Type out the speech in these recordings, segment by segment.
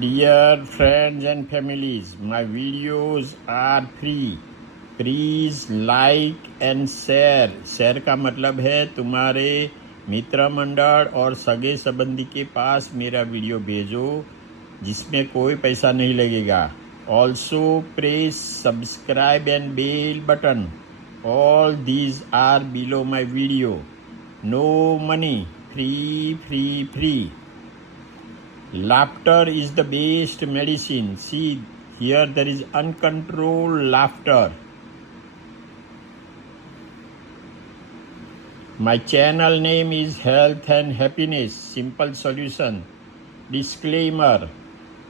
Dear friends and families, my videos are free. Please like and share. Share का मतलब है तुम्हारे मित्र मंडल और सगे संबंधी के पास मेरा वीडियो भेजो जिसमें कोई पैसा नहीं लगेगा. Also press subscribe and bell button. All these are below my video. No money. Free. Laughter is the best medicine. See, here there is uncontrolled laughter. My channel name is Health and Happiness Simple Solution. Disclaimer: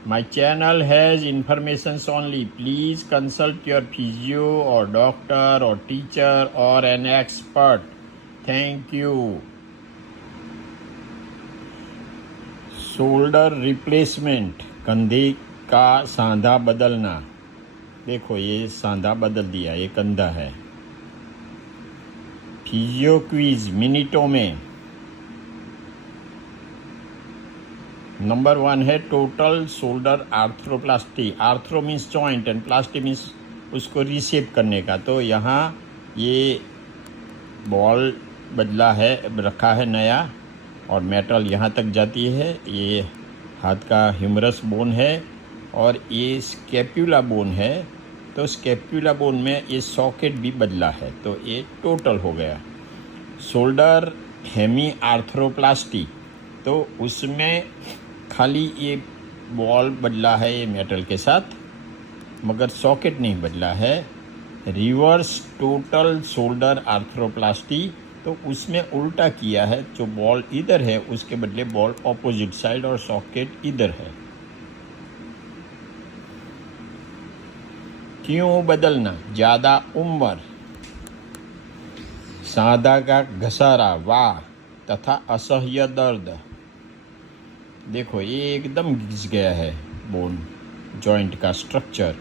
my channel has informations only. Please consult your physio or doctor or teacher or an expert. Thank you. Shoulder replacement, कंधे का सांधा बदलना. देखो ये सांधा बदल दिया, ये कंधा है. फिजियो क्विज मिनटों में. नंबर 1 है total shoulder arthroplasty. Arthro means joint and प्लास्टी means उसको रीशेप करने का. तो यहाँ ये बॉल बदला है, रखा है नया, और मेटल यहाँ तक जाती है. ये हाथ का ह्यूमरस बोन है और ये स्कैप्यूला बोन है. तो स्कैप्यूला बोन में ये सॉकेट भी बदला है. तो ये टोटल हो गया. शोल्डर हेमी आर्थ्रोप्लास्टी, तो उसमें खाली ये बॉल बदला है ये मेटल के साथ, मगर सॉकेट नहीं बदला है. रिवर्स टोटल शोल्डर आर्थ्रोप्लास्टी, तो उसमें उल्टा किया है. जो बॉल इधर है उसके बदले बॉल ऑपोजिट साइड और सॉकेट इधर है. क्यों बदलना? ज़्यादा उम्र, सांधा का घसारा, वार तथा असह्य दर्द. देखो ये एकदम घिस गया है बोन, जॉइंट का स्ट्रक्चर,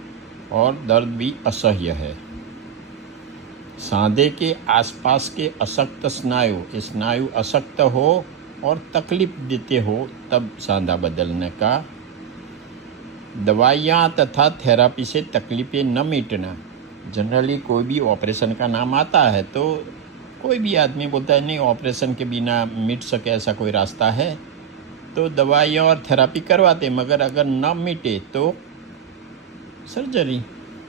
और दर्द भी असह्य है. सांधे के आसपास के अशक्त स्नायु अशक्त हो और तकलीफ देते हो तब सांधा बदलने का. दवाइयाँ तथा थेरापी से तकलीफ़ें न मिटना. जनरली कोई भी ऑपरेशन का नाम आता है तो कोई भी आदमी बोलता है नहीं ऑपरेशन के बिना मिट सके ऐसा कोई रास्ता है, तो दवाइयाँ और थेरापी करवाते. मगर अगर न मिटे तो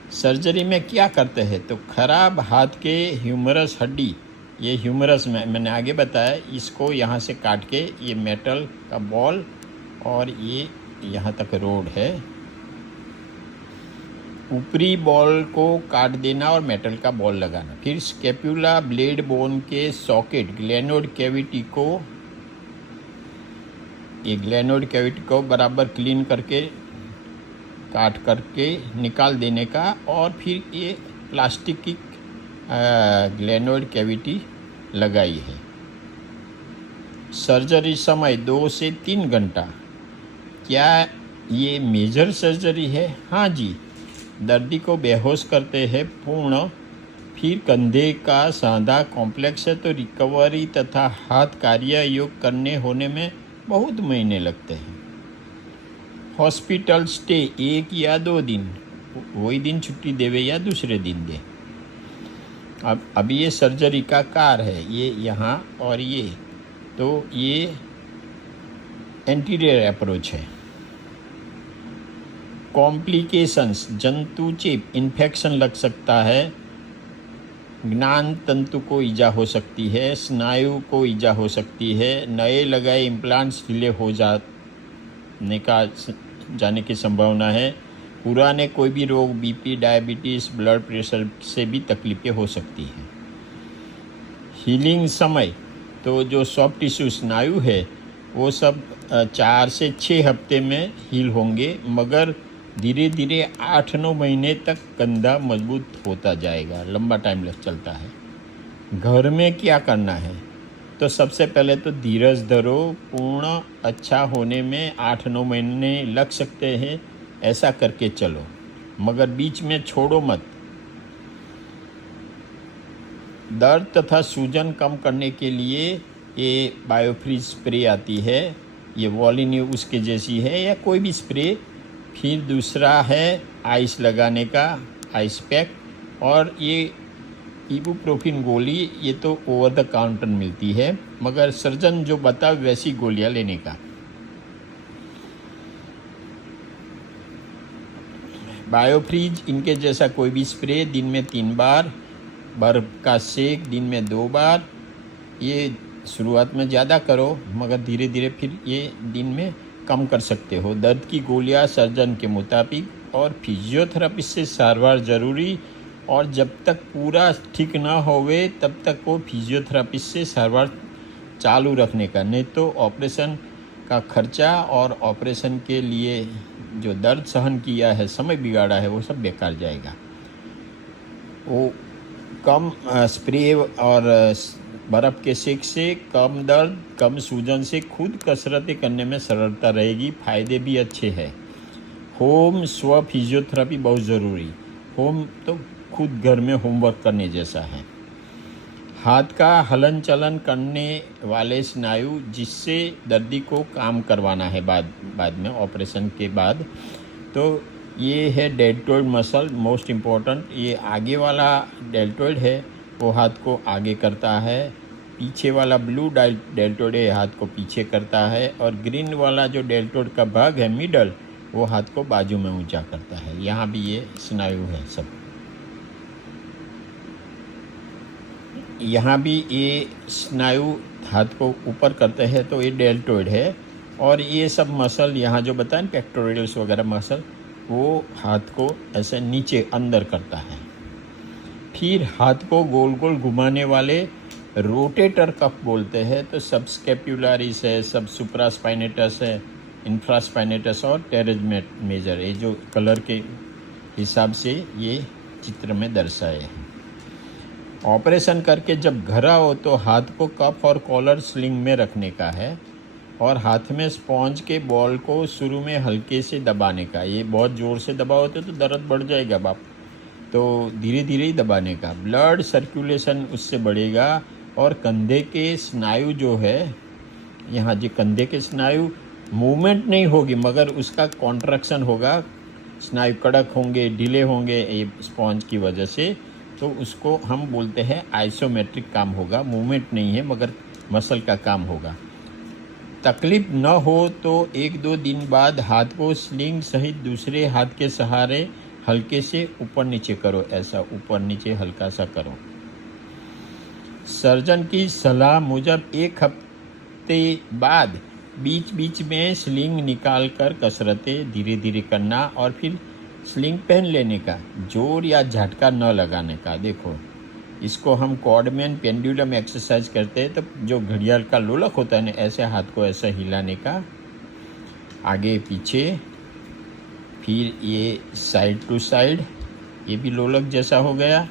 सर्जरी में क्या करते हैं? तो खराब हाथ के ह्यूमरस हड्डी, ये ह्यूमरस में मैंने आगे बताया, इसको यहाँ से काट के ये मेटल का बॉल और ये यहाँ तक रोड है, ऊपरी बॉल को काट देना और मेटल का बॉल लगाना. फिर स्कैप्यूला ब्लेड बोन के सॉकेट ग्लेनोड कैविटी को बराबर क्लीन करके काट करके निकाल देने का, और फिर ये प्लास्टिक की ग्लेनोड कैविटी लगाई है. सर्जरी समय 2 से 3 घंटा. क्या ये मेजर सर्जरी है? हाँ जी. दर्दी को बेहोश करते हैं पूर्ण. फिर कंधे का सांधा कॉम्प्लेक्स है तो रिकवरी तथा हाथ कार्य योग करने होने में बहुत महीने लगते हैं. हॉस्पिटल स्टे 1 या 2 दिन, वही दिन छुट्टी देवे या दूसरे दिन दे. अब अभी ये सर्जरी का कार है, ये यहाँ और ये, तो ये एंटीरियर अप्रोच है. कॉम्प्लिकेशंस, जंतु चेप इन्फेक्शन लग सकता है, ज्ञान तंतु को ईजा हो सकती है, स्नायु को ईजा हो सकती है, नए लगाए इम्प्लांट्स ढीले हो जाने की संभावना है. पुराने कोई भी रोग, बीपी, डायबिटीज़, ब्लड प्रेशर से भी तकलीफ़ें हो सकती हैं. हीलिंग समय, तो जो सॉफ्ट टिश्यू स्नायु है वो सब 4 से 6 हफ्ते में हील होंगे, मगर धीरे धीरे 8-9 महीने तक कंधा मजबूत होता जाएगा. लंबा टाइम चलता है. घर में क्या करना है? तो सबसे पहले तो धीरज धरो. पूर्ण अच्छा होने में 8-9 महीने लग सकते हैं. ऐसा करके चलो, मगर बीच में छोड़ो मत. दर्द तथा सूजन कम करने के लिए ये बायोफ्रीज स्प्रे आती है, ये वॉलिनी उसके जैसी है, या कोई भी स्प्रे फिर दूसरा है आइस लगाने का, आइस पैक। और ये इबुप्रोफिन गोली ये तो ओवर द काउंटर मिलती है, मगर सर्जन जो बता वैसी गोलियां लेने का। बायोफ्रीज इनके जैसा कोई भी स्प्रे दिन में 3 बार, बर्फ़ का सेक दिन में 2 बार। ये शुरुआत में ज़्यादा करो, मगर धीरे धीरे फिर ये दिन में कम कर सकते हो। दर्द की गोलियां सर्जन के मुताबिक, और फिजियोथेरेपिस्ट से सारवार ज़रूरी। और जब तक पूरा ठीक ना होवे तब तक वो फिजियोथेरेपिस्ट से सारवार चालू रखने का, नहीं तो ऑपरेशन का खर्चा और ऑपरेशन के लिए जो दर्द सहन किया है, समय बिगाड़ा है, वो सब बेकार जाएगा। वो कम स्प्रे और बर्फ़ के सेक से कम दर्द, कम सूजन से खुद कसरतें करने में सरलता रहेगी। फ़ायदे भी अच्छे हैं। होम स्व फिजियोथेरेपी बहुत ज़रूरी। होम तो खुद घर में होमवर्क करने जैसा है। हाथ का हलन चलन करने वाले स्नायु, जिससे दर्दी को काम करवाना है बाद में ऑपरेशन के बाद, तो ये है डेल्टोइड मसल, मोस्ट इम्पोर्टेंट। ये आगे वाला डेल्टोइड है, वो हाथ को आगे करता है। पीछे वाला ब्लू डेल्टोइड है, हाथ को पीछे करता है। और ग्रीन वाला जो डेल्टोइड का भाग है, मिडल, वो हाथ को बाजू में ऊंचा करता है। यहाँ भी ये स्नायु है सब। यहाँ भी ये स्नायु हाथ को ऊपर करते हैं, तो ये डेल्टोइड है। और ये सब मसल यहाँ जो बताएं, पेक्टोरियल्स वगैरह मसल, वो हाथ को ऐसे नीचे अंदर करता है। फिर हाथ को गोल गोल घुमाने वाले रोटेटर कफ बोलते हैं। तो सब स्केपुलारिस है, सब सुप्रास्पाइनेटस है, इंफ्रास्पाइनेटस और टेरेस मेजर, ये जो कलर के हिसाब से ये चित्र में दर्शाए। ऑपरेशन करके जब घर आओ तो हाथ को कफ और कॉलर स्लिंग में रखने का है, और हाथ में स्पॉन्ज के बॉल को शुरू में हल्के से दबाने का। ये बहुत ज़ोर से दबाओ तो दर्द बढ़ जाएगा बाप, तो धीरे धीरे ही दबाने का। ब्लड सर्कुलेशन उससे बढ़ेगा। और कंधे के स्नायु जो है, यहाँ जो कंधे के स्नायु, मूवमेंट नहीं होगी मगर उसका कॉन्ट्रैक्शन होगा। स्नायु कड़क होंगे, ढीले होंगे ये स्पॉन्ज की वजह से, तो उसको हम बोलते हैं आइसोमेट्रिक काम होगा। मूवमेंट नहीं है मगर मसल का काम होगा। तकलीफ न हो तो 1-2 दिन बाद हाथ को स्लिंग सहित दूसरे हाथ के सहारे हल्के से ऊपर नीचे करो। ऐसा ऊपर नीचे हल्का सा करो। सर्जन की सलाह मुजब 1 हफ्ते बाद बीच बीच में स्लिंग निकाल कर कसरतें धीरे धीरे करना, और फिर स्लिंग पहन लेने का। जोर या झटका न लगाने का। देखो, इसको हम कॉर्डमैन पेंडुलम एक्सरसाइज करते हैं, तो जो घड़ियाल का लोलक होता है ना, ऐसे हाथ को ऐसा हिलाने का, आगे पीछे। फिर ये साइड टू साइड, ये भी लोलक जैसा हो गया।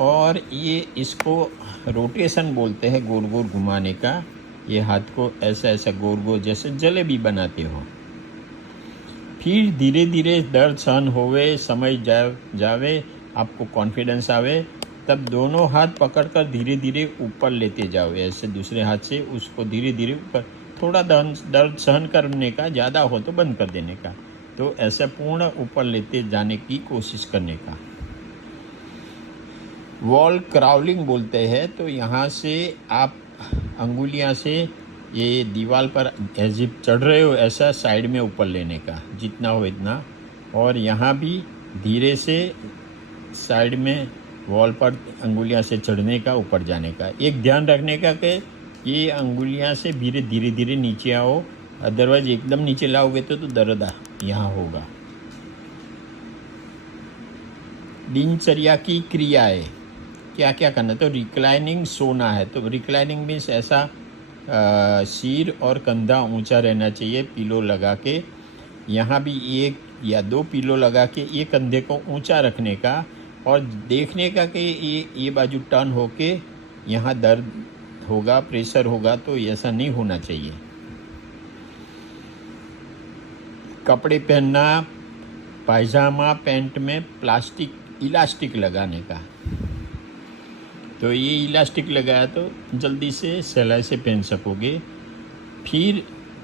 और ये इसको रोटेशन बोलते हैं, गोल गोल घुमाने का। ये हाथ को ऐसा ऐसा गोल गोल जैसे जलेबी बनाते हो। फिर धीरे धीरे दर्द सहन होवे, समय जावे, आपको कॉन्फिडेंस आवे, तब दोनों हाथ पकड़कर धीरे धीरे ऊपर लेते जाओ। ऐसे दूसरे हाथ से उसको धीरे धीरे ऊपर, थोड़ा दर्द सहन करने का, ज़्यादा हो तो बंद कर देने का। तो ऐसे पूर्ण ऊपर लेते जाने की कोशिश करने का। वॉल क्राउलिंग बोलते हैं। तो यहाँ से आप अंगुलियाँ से ये दीवार पर एज इफ चढ़ रहे हो, ऐसा साइड में ऊपर लेने का, जितना हो इतना। और यहाँ भी धीरे से साइड में वॉल पर अंगुलियाँ से चढ़ने का, ऊपर जाने का। एक ध्यान रखने का कि ये अंगुलियाँ से धीरे धीरे नीचे आओ, अदरवाइज एकदम नीचे लाओगे तो दर्द यहाँ होगा। दिनचर्या की क्रियाएं क्या क्या करना, तो रिक्लाइनिंग सोना है। तो रिक्लाइनिंग मीन्स ऐसा सिर और कंधा ऊंचा रहना चाहिए, पिलो लगा के। यहाँ भी 1 या 2 पिलो लगा के ये कंधे को ऊंचा रखने का, और देखने का कि ये बाजू टर्न होके यहाँ दर्द होगा, प्रेशर होगा, तो ऐसा नहीं होना चाहिए। कपड़े पहनना, पायजामा पैंट में प्लास्टिक इलास्टिक लगाने का। तो ये इलास्टिक लगाया तो जल्दी से सिलाई से पहन सकोगे। फिर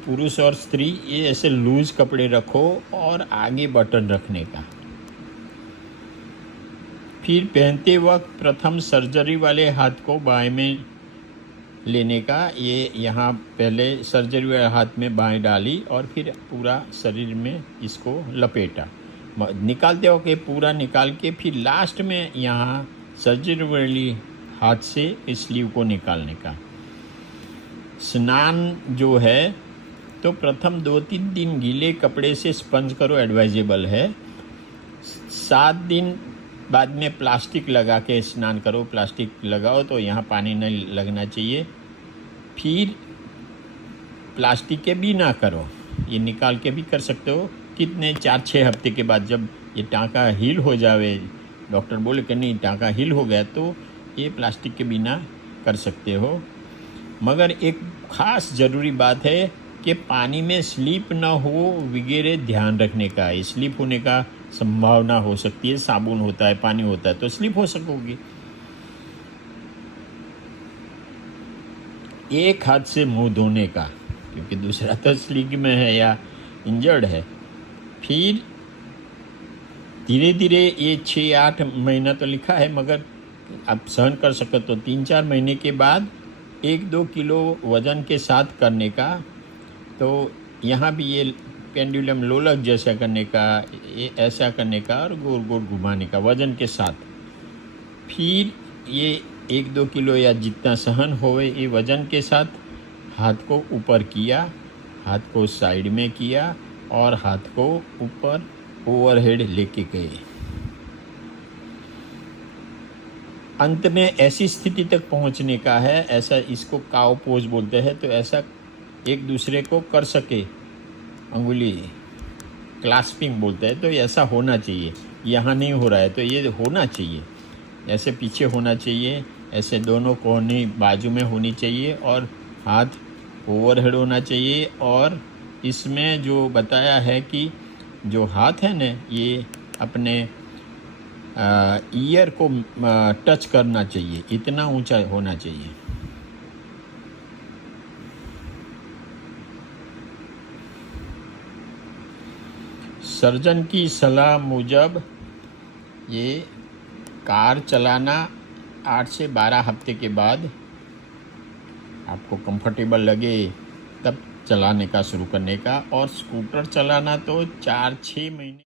पुरुष और स्त्री ये ऐसे लूज कपड़े रखो और आगे बटन रखने का। फिर पहनते वक्त प्रथम सर्जरी वाले हाथ को बाएं में लेने का। ये यहाँ पहले सर्जरी वाले हाथ में बाएं डाली और फिर पूरा शरीर में इसको लपेटा। निकालते हो कि पूरा निकाल के फिर लास्ट में यहाँ सर्जरी वाली हाथ से स्लीव को निकालने का। स्नान जो है तो प्रथम 2-3 दिन गीले कपड़े से स्पंज करो, एडवाइजेबल है। 7 दिन बाद में प्लास्टिक लगा के स्नान करो। प्लास्टिक लगाओ तो यहाँ पानी नहीं लगना चाहिए। फिर प्लास्टिक के भी ना करो, ये निकाल के भी कर सकते हो। कितने 4-6 हफ्ते के बाद जब ये टाँका हील हो जावे, डॉक्टर बोले कि नहीं टाँका हील हो गया, तो ये प्लास्टिक के बिना कर सकते हो। मगर एक ख़ास ज़रूरी बात है कि पानी में स्लिप ना हो वगैरह ध्यान रखने का। स्लिप होने का संभावना हो सकती है, साबुन होता है, पानी होता है तो स्लिप हो सकोगी। एक हाथ से मुंह धोने का, क्योंकि दूसरा तो स्लीग में है या इंजर्ड है। फिर धीरे धीरे ये 6-8 महीना तो लिखा है, मगर आप सहन कर सको तो 3-4 महीने के बाद 1-2 किलो वज़न के साथ करने का। तो यहाँ भी ये पेंडुलम लोलक जैसा करने का, ये ऐसा करने का और गोल गोल घुमाने का वज़न के साथ। फिर ये 1-2 किलो या जितना सहन होवे ये वज़न के साथ हाथ को ऊपर किया, हाथ को साइड में किया और हाथ को ऊपर ओवरहेड लेके गए। अंत में ऐसी स्थिति तक पहुंचने का है, ऐसा इसको काव पोज बोलते हैं। तो ऐसा एक दूसरे को कर सके, अंगुली क्लास्पिंग बोलते हैं, तो ऐसा होना चाहिए। यहाँ नहीं हो रहा है तो ये होना चाहिए, ऐसे पीछे होना चाहिए, ऐसे दोनों कोने बाजू में होनी चाहिए और हाथ ओवरहेड होना चाहिए। और इसमें जो बताया है कि जो हाथ है ना ये अपने ईयर को टच करना चाहिए, इतना ऊंचा होना चाहिए। सर्जन की सलाह मुजब ये कार चलाना 8 से 12 हफ्ते के बाद आपको कंफर्टेबल लगे तब चलाने का शुरू करने का, और स्कूटर चलाना तो 4-6 महीने